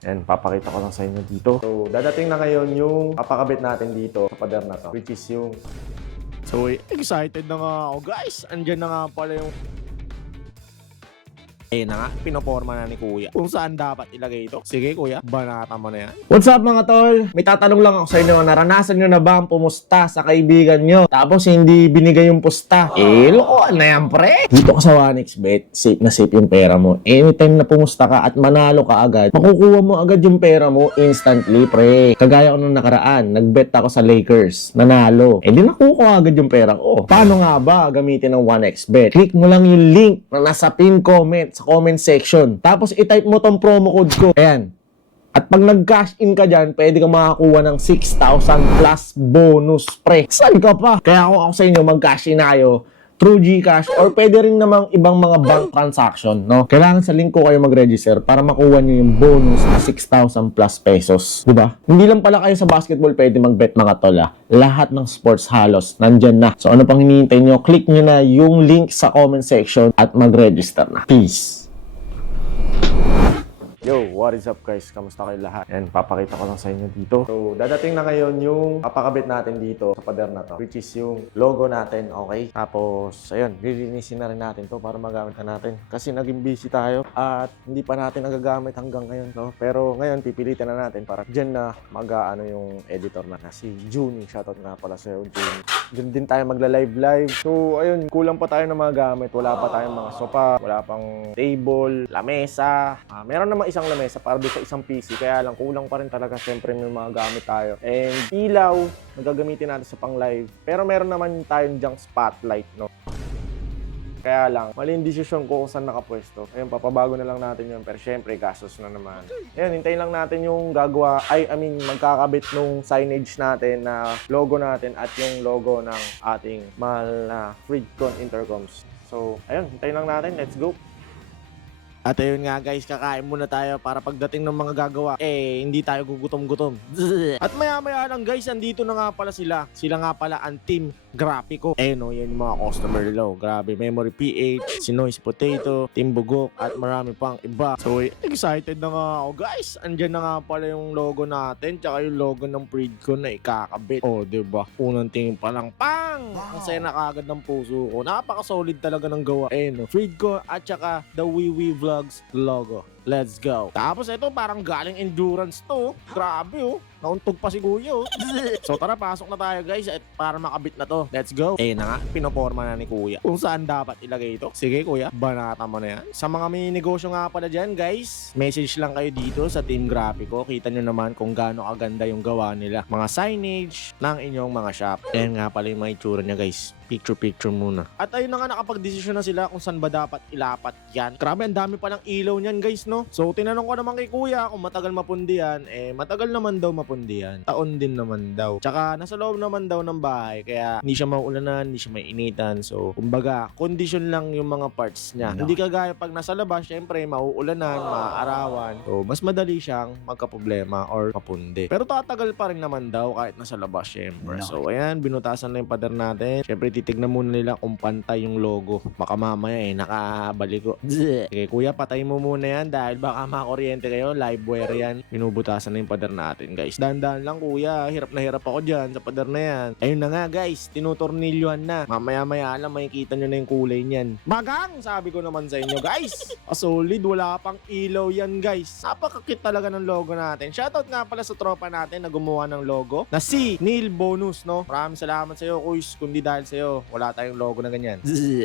And papakita ko lang sa inyo dito. So, dadating na ngayon yung papakabit natin dito sa pader na to, which is yung... So, excited na nga ako, guys. Andyan na nga pala yung... na nga, pinoporma na ni Kuya kung saan dapat ilagay ito. Sige, Kuya, banata mo na yan. What's up mga tol? May tatanong lang ako sa inyo, naranasan nyo na ba ang pumusta sa kaibigan nyo? Tapos hindi binigay yung pusta? Lokohan na yan, pre! Dito ka sa 1xBet, safe na safe yung pera mo. Anytime na pumusta ka at manalo ka agad, makukuha mo agad yung pera mo instantly, pre. Kagaya ko nung nakaraan, nagbet ako sa Lakers, nanalo. Di nakukuha agad yung pera ko. Paano nga ba gamitin ng 1xBet? Click mo lang yung link na nasa pin comment sa comment section. Tapos i-type mo tong promo code ko. Ayan. At pag nag-cash in ka dyan, pwede ka makakuha ng 6,000 plus bonus, pre. Saan ka pa? Kaya ako sa inyo, mag-cash in na kayo through GCash or pwede rin namang ibang mga bank transaction, no? Kailangan sa link ko kayo mag-register para makuha nyo yung bonus na 6,000 plus pesos. Diba? Hindi lang pala kayo sa basketball pwede mag-bet mga tol, ah. Lahat ng sports halos nandyan na. So ano pang hinihintay nyo? Click nyo na yung link sa comment section at mag-register na. Peace! Yo, what is up guys? Kamusta kayo lahat? And papakita ko lang sa inyo dito. So, dadating na ngayon yung papakabit natin dito sa pader na to, which is yung logo natin, okay? Tapos, ayun, lilinisin na rin natin to para magamit na natin. Kasi naging busy tayo at hindi pa natin nagagamit hanggang ngayon, no? Pero ngayon, pipilitan na natin para dyan na mag-ano yung editor na si Junie. Shoutout nga pala sa'yo, Junie. Dyan din tayo magla-live. So, ayun, kulang pa tayo ng mga gamit. Wala pa tayong mga sofa, wala pang table, lamesa. Meron naman isang lamesa para doon sa isang PC. Kaya lang, kulang pa rin talaga. Siyempre, may mga gamit tayo. And ilaw, nagagamitin natin sa pang-live. Pero meron naman tayong dyang spotlight, no? Kaya lang, mali yung desisyon ko kung saan nakapwesto. Ayun, papabago na lang natin yun. Pero syempre, gastos na naman. Ayun, hintayin lang natin yung gagawa, magkakabit nung signage natin na logo natin at yung logo ng ating mahal na Fridcon Intercoms. So, ayun, hintayin lang natin. Let's go! At ayun nga guys, kakain muna tayo para pagdating ng mga gagawa, hindi tayo gugutom-gutom. At maya-maya lang guys, andito na nga pala sila. Sila nga pala ang Team Graphico. No, yan yung mga customer nila. Grabe, Memory PH, si Noise Potato, Team Bugok, at marami pang iba. So, excited na nga ako guys. Andyan na nga pala yung logo natin, tsaka yung logo ng Fridcon na ikakabit. Diba? Unang tingin pa lang, pang! Masaya na kagad ng puso ko. Napaka-solid talaga ng gawa. No, Fridcon at tsaka the Wiwi Vlogs logo. Let's go. Tapos ito parang galing endurance to. Grabe nauntog pa si Kuya So tara, pasok na tayo guys at para makabit na to. Let's go. Na nga, pinoporma na ni Kuya kung saan dapat ilagay ito. Sige Kuya, banata mo na yan. Sa mga may negosyo nga pala dyan guys, message lang kayo dito sa Team Graphico. Kita nyo naman kung gaano kaganda yung gawa nila. Mga signage ng inyong mga shop. Ayan nga pala yung mga itsura niya guys. Picture muna. At ayun na nga, nakapag-desisyon na sila kung saan ba dapat ilapat yan. Grabe, ang dami palang ilaw niyan guys, no? So, tinanong ko naman kay Kuya kung matagal mapundi yan. Matagal naman daw mapundi yan. Taon din naman daw. Tsaka, nasa loob naman daw ng bahay. Kaya, hindi siya mauulanan, hindi siya maiinitan. So, kumbaga, condition lang yung mga parts niya. Hindi kagaya pag nasa labas, syempre, mauulanan, maaarawan. So, mas madali siyang magkaproblema or mapundi. Pero tatagal pa rin naman daw kahit nasa labas, syempre. So, ayan, binutasan na yung pader natin. Syempre, titignan muna nila kung pantay yung logo. Baka mamaya nakabaligo. Okay, Kuya, patay mo muna yan dahil baka makakuryente kayo. Live wire yan. Binubutasan na yung pader natin, guys. Dahan-dahan lang, Kuya. Hirap na hirap ako dyan sa pader na yan. Ayun na nga, guys. Tinutornilyohan na. Mamaya-maya lang, makikita nyo na yung kulay niyan. Magang! Sabi ko naman sa inyo, guys. Solid. Wala pang ilaw yan, guys. Napakakit talaga ng logo natin. Shoutout nga pala sa tropa natin na gumawa ng logo na si Neil Bonus, no? Maraming salamat sa iyo, Kuys. Kundi dahil sa iyo, wala tayong logo na ganyan.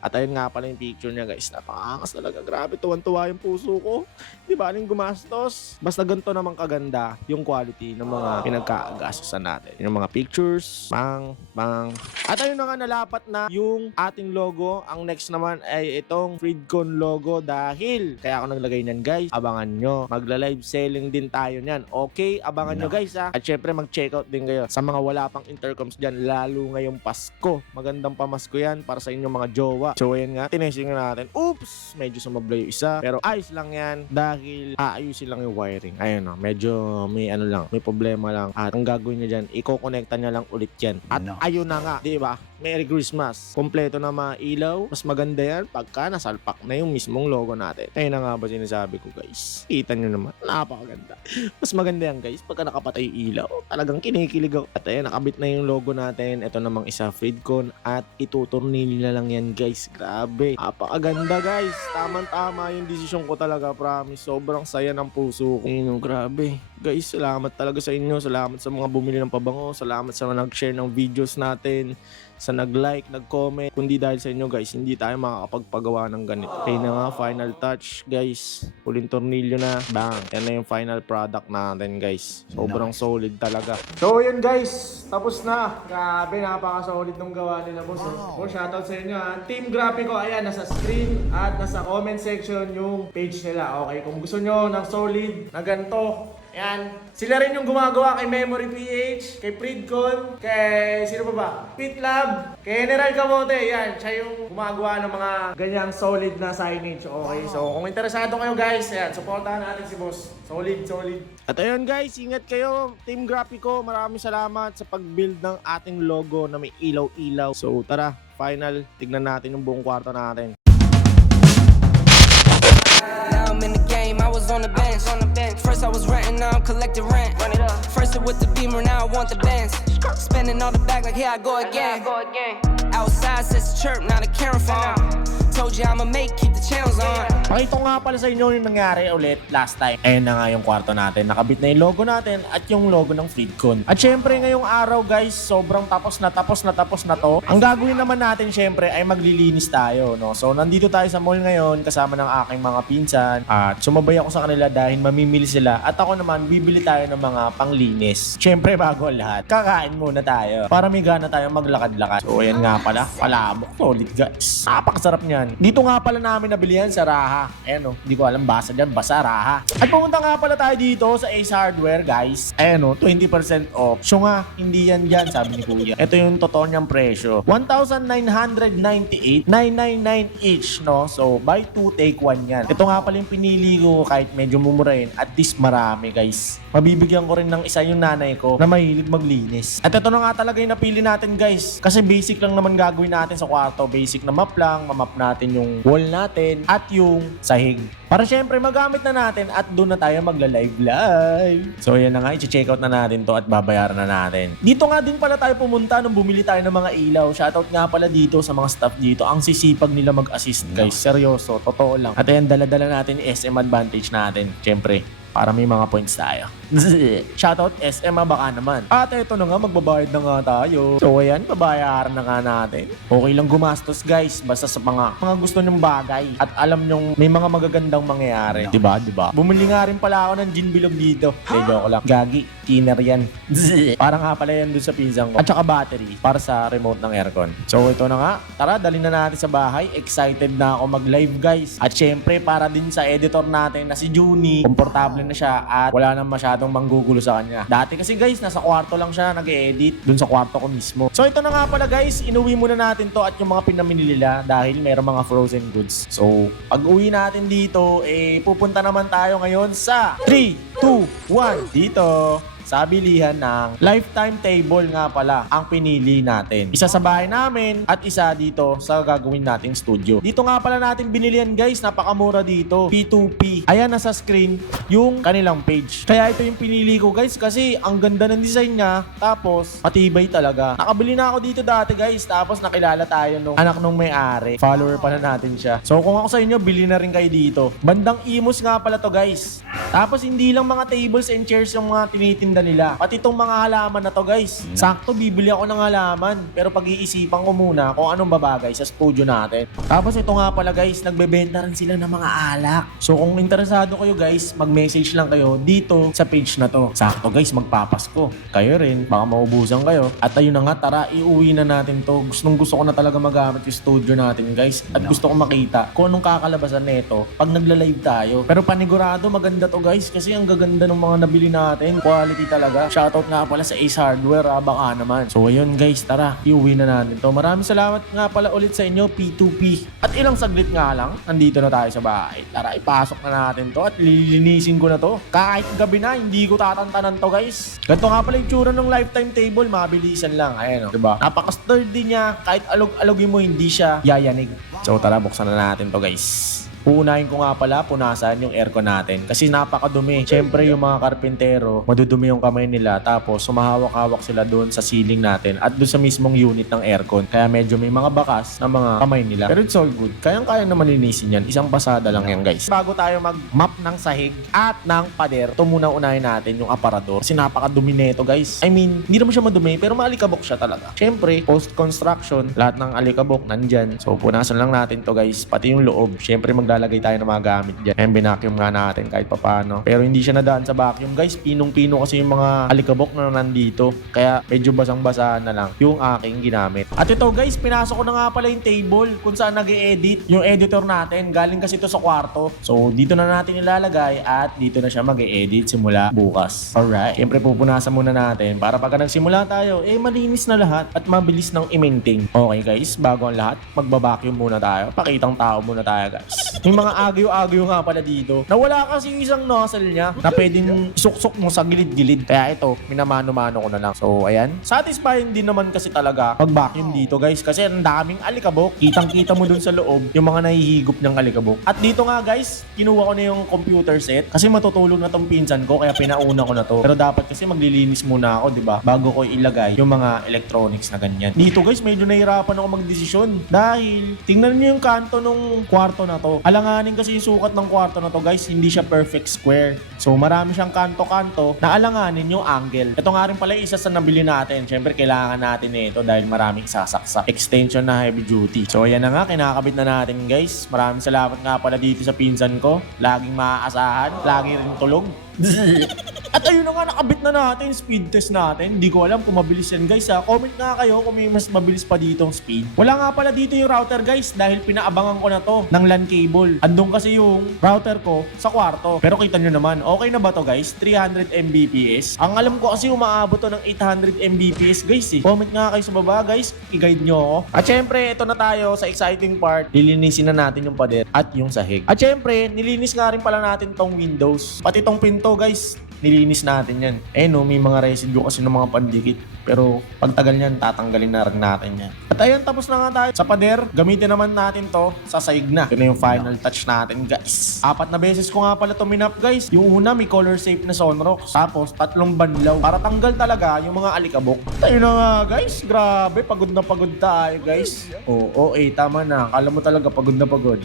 At ayun nga pala yung picture niya guys. Napakangas talaga. Grabe, tuwan-tuwa yung puso ko. Di ba aling gumastos? Basta ganito naman kaganda yung quality ng mga pinagkagastosan natin. Yung mga pictures, At ayun na nga, nalapat na yung ating logo. Ang next naman ay itong Fridcon logo dahil kaya ako naglagay niyan guys. Abangan nyo. Magla-live selling din tayo niyan. Okay? Abangan nyo guys ha. At syempre mag-checkout din kayo sa mga wala pang intercoms dyan. Lalo ngayong Pasko. Magandang pamasko yan para sa inyong mga jowa. So ayan nga, tinesting na natin. Oops! Medyo sumablay yung isa. Pero ayos lang yan dahil aayusin lang yung wiring. Ayun medyo may may problema lang. At ang gagawin niya dyan, i-connecta niya lang ulit yan. At ayun na nga, di ba? Merry Christmas. Kompleto na mga ilaw. Mas maganda yan pagka nasalpak na yung mismong logo natin. Kaya na nga ba sinasabi ko guys? Kita nyo naman. Napakaganda. Mas maganda yan guys pagka nakapatay yung ilaw. Talagang kinikilig ako. At ayan, nakabit na yung logo natin. Ito namang isa Freedcon. At ituturnil na lang yan guys. Grabe. Napakaganda guys. Tamang-tama yung desisyon ko talaga. Promise. Sobrang saya ng puso ko. Ayun, grabe. Guys, salamat talaga sa inyo. Salamat sa mga bumili ng pabango. Salamat sa mga nag-share ng videos natin. Sa nag-like, nag-comment. Kundi dahil sa inyo guys, hindi tayo makakapagpagawa ng ganito. Okay na nga, final touch guys. Huling tornilyo na. Bang! Yan na yung final product natin guys. Sobrang solid talaga. So yun guys, tapos na. Grabe, napaka-solid nung gawa nila boss. Oh, shoutout sa inyo ha. Team Graphico, ayan, nasa screen at nasa comment section yung page nila. Okay, kung gusto nyo ng solid na ganito, yan. Sila rin yung gumagawa kay Memory PH, kay Freedcon, kay sino pa ba? PitLab, kay General Camote. Yan, siya yung gumagawa ng mga ganyang solid na signage. Okay, so kung interesado kayo guys, yan, supportahan natin si boss. Solid, solid. At ayun guys, ingat kayo. Team Graphico, maraming salamat sa pag-build ng ating logo na may ilaw-ilaw. So tara, final, tignan natin yung buong kwarto natin. Now I'm in the game, I was on the bench. First I was renting, now I'm collecting rent. First it with the Beamer, now I want the Benz. Spending all the bag like here I go again. Outside says chirp, now the camera phone. Told you I'ma make, keep the channels on. Pakita nga pala sa inyo yung nangyari ulit last time. Ayun na nga yung kwarto natin. Nakabit na yung logo natin at yung logo ng Freedcon. At syempre ngayong araw guys, sobrang tapos na to. Ang gagawin naman natin syempre ay maglilinis tayo. No? So nandito tayo sa mall ngayon kasama ng aking mga pinsan. At sumabay ako sa kanila dahil mamimili sila. At ako naman bibili tayo ng mga panglinis. Syempre bago ang lahat, kakain muna tayo. Para may gana tayo maglakad-lakad. So ayan nga pala, palabok. Solid guys. Napakasarap niyan. Dito nga pala namin nabili yan sa Raha. Ayan o, hindi ko alam basa dyan, basta Raha. At pumunta nga pala tayo dito sa Ace Hardware guys. Ayan o, 20% off. So nga, hindi yan dyan, sabi ni Kuya. Ito yung totoo niyang presyo. 1,998, 999 each, no? So, buy 2, take 1 yan. Ito nga pala yung pinili ko kahit medyo mumurahin. At least marami guys. Mabibigyan ko rin ng isa yung nanay ko na mahilig maglinis. At ito na nga talaga yung napili natin guys. Kasi basic lang naman gagawin natin sa kwarto. Basic na map lang, mamap natin yung wall natin at yung sahig. Para syempre magamit na natin at doon na tayo magla-live. So yan na nga, i-check out na natin to at babayaran na natin. Dito nga din pala tayo pumunta nung bumili tayo ng mga ilaw. Shoutout nga pala dito sa mga staff dito. Ang sisipag nila mag-assist guys. Seryoso, totoo lang. At ayan, dala-dala natin yung SM Advantage natin. Syempre, para may mga points tayo. Shoutout SM baka naman. At ito na nga, magbabayad na nga tayo. So ayan, babayaran na nga natin. Okay lang gumastos guys, basta sa mga gusto nyong bagay. At alam nyong may mga magagandang mangyayari. Diba? Bumili nga rin pala ako ng gin bilog dito. Joke lang. Gagi, tiner yan. Para nga pala yan dun sa pinsan ko. At saka battery para sa remote ng aircon. So ito na nga, tara dalhin na natin sa bahay. Excited na ako mag-live guys. At syempre para din sa editor natin na si Juni, komportable na siya at wala nang masyadong manggugulo sa kanya. Dati kasi guys, nasa kwarto lang siya nag-e-edit dun sa kwarto ko mismo. So ito na nga pala guys, inuwi muna natin to at yung mga pinamili nila dahil mayroong mga frozen goods. So pag uwi natin dito, pupunta naman tayo ngayon sa 3, 2, 1 dito sa bilihan ng lifetime table nga pala ang pinili natin. Isa sa bahay namin at isa dito sa gagawin nating studio. Dito nga pala natin binili yan guys, napakamura dito. P2P. Ayan nasa screen yung kanilang page. Kaya ito yung pinili ko guys kasi ang ganda ng design niya tapos matibay talaga. Nakabili na ako dito dati guys tapos nakilala tayo nung anak nung may-ari. Follower pala natin siya. So kung ako sa inyo, bili na rin kayo dito. Bandang Imus nga pala to guys. Tapos hindi lang mga tables and chairs yung mga tinitinda nila. Pati itong mga halaman na to guys. Sakto bibili ako ng halaman. Pero pag-iisipan ko muna kung anong babagay sa studio natin. Tapos ito nga pala guys, nagbebenta rin sila ng mga alak. So kung interesado kayo guys, mag-message lang kayo dito sa page na to. Sakto guys, magpapasko. Kayo rin, baka maubusan kayo. At ayun na nga, tara, iuwi na natin to. Gusto ko na talaga magamit yung studio natin guys. At gusto ko makita kung anong kakalabasan nito pag nagla-live tayo. Pero panigurado maganda to guys kasi ang gaganda ng mga nabili natin. Quality talaga. Shoutout nga pala sa Ace Hardware, baka naman. So ayun guys, tara, iuwi na natin to. Maraming salamat nga pala ulit sa inyo, P2P. At ilang saglit nga lang, nandito na tayo sa bahay. Tara, ipasok na natin to at lilinisin ko na to. Kahit gabi na, hindi ko tatantanan to guys. Ganito nga pala yung tsura ng lifetime table, mabilisan lang. Ayan o, diba? Napaka-sturdy niya, kahit alog-alogin mo, hindi siya yayanig. So tara, buksan na natin to guys. Uunahin ko nga pala, punasan yung aircon natin. Kasi napakadumi. Siyempre yung mga karpintero, madudumi yung kamay nila. Tapos sumahawak-hawak sila doon sa ceiling natin at doon sa mismong unit ng aircon. Kaya medyo may mga bakas na mga kamay nila. Pero it's all good. Kayang-kaya naman linisin yan. Isang pasada lang yan guys. Bago tayo mag-map ng sahig at ng pader, ito muna unahin natin yung aparador. Kasi napakadumi nito guys. I mean, hindi naman siya madumi pero maalikabok siya talaga. Siyempre, post-construction, lahat ng alikabok nandyan. So punasan lang natin to guys. Pati yung loob. Siyempre maglalagay tayo ng mga gamit dyan. And binacuum nga natin kahit papano. Pero hindi siya nadaan sa vacuum guys. Pinong-pino kasi yung mga alikabok na nandito. Kaya medyo basang-basa na lang yung aking ginamit. At ito guys, pinasok ko na nga pala yung table kung saan nag-e-edit yung editor natin. Galing kasi ito sa kwarto. So dito na natin ilalagay at dito na siya mag-e-edit simula bukas. Alright. Siyempre pupunasan muna natin para pagka nagsimula tayo, malinis na lahat at mabilis ng i-maintain. Okay guys, bago ang lahat, magbabacuum muna tayo. Pakitang tao muna tayo guys. May mga agyo-agyo nga pala dito. Nawala kasi yung isang nozzle niya na pwedeng isuksok mo sa gilid-gilid. Kaya ito, minamano-mano ko na lang. So, ayan. Satisfying din naman kasi talaga mag-vacuum dito guys. Kasi ang daming alikabok. Kitang-kita mo dun sa loob yung mga nahihigop ng alikabok. At dito nga guys, kinuha ko na yung computer set. Kasi matutulog na tong pinsan ko. Kaya pinauna ko na to. Pero dapat kasi maglilinis muna ako, diba? Bago ko ilagay yung mga electronics na ganyan. Dito guys, medyo nahihirapan ako magdesisyon. Dahil, tingnan niyo yung kanto nung kwarto na to. Alanganin kasi yung sukat ng kwarto na to guys, hindi siya perfect square. So marami siyang kanto-kanto na alanganin yung angle. Ito nga rin pala isa sa nabili natin. Siyempre kailangan natin ito dahil maraming sasaksak. Extension na heavy duty. So ayan na nga, kinakabit na natin guys. Maraming salamat nga pala dito sa pinsan ko. Laging maaasahan, lagi rin tulog. At ayun na nga, nakabit na natin, speed test natin. Hindi ko alam kung mabilis yan guys ha. Comment nga kayo kung may mas mabilis pa ditong speed. Wala nga pala dito yung router guys dahil pinaabangan ko na to ng LAN cable. Andun kasi yung router ko sa kwarto. Pero kita nyo naman, okay na ba to guys? 300 Mbps. Ang alam ko kasi umaabot to ng 800 Mbps guys eh. Comment nga kayo sa baba guys, i-guide nyo ako. At syempre, ito na tayo sa exciting part. Lilinisin na natin yung pader at yung sahig. At syempre, nilinis nga rin pala natin tong windows. Pati tong pinto guys, nilinis natin yan. No, may mga residue kasi ng mga pandikit. Pero pagtagal niyan, tatanggalin na rin natin yan. At ayun, tapos na nga tayo sa pader. Gamitin naman natin to sa sahig na. Ito na yung final touch natin guys. 4 na beses ko nga pala to minap guys. Yung una, may color safe na sunrocks. Tapos 3 banlaw. Para tanggal talaga yung mga alikabok. At ayun na nga guys. Grabe, pagod na pagod tayo guys. Oo, tama na. Kala mo talaga pagod na pagod.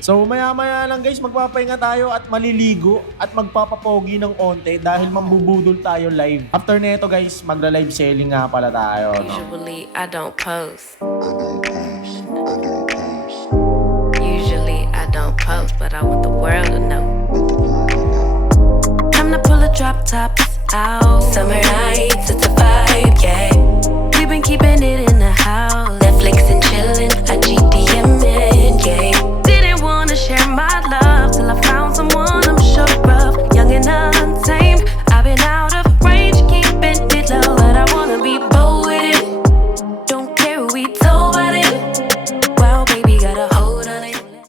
So maya-maya lang guys, magpapahinga tayo at maliligo at magpapapogi ng onte dahil mambubudol tayo live. After neto guys, magla-live selling nga pala tayo. No? Usually I don't post. Usually I don't post, but I want the world to know. Time to pull the drop tops out. Summer nights, it's a vibe, yeah. We've been keeping it in the